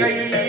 Jai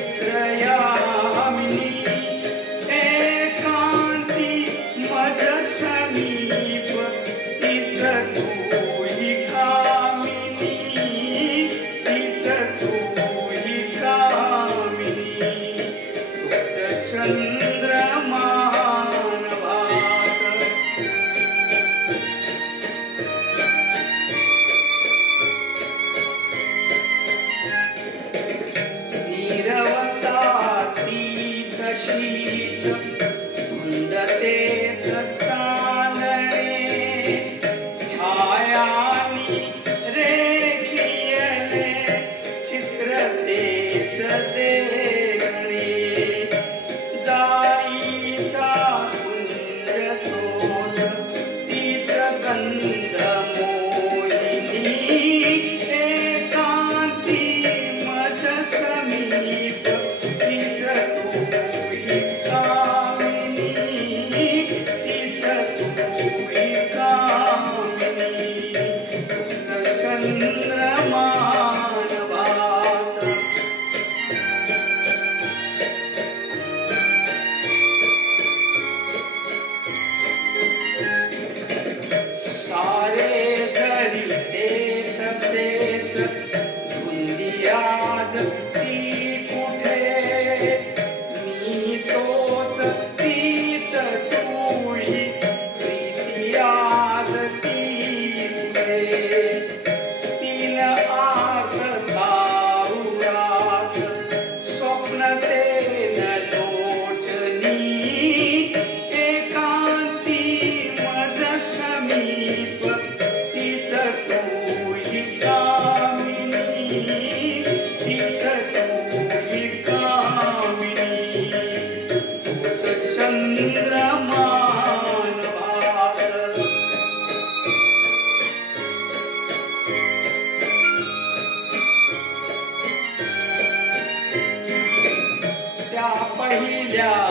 चित्रतेच Dekhne Yeah.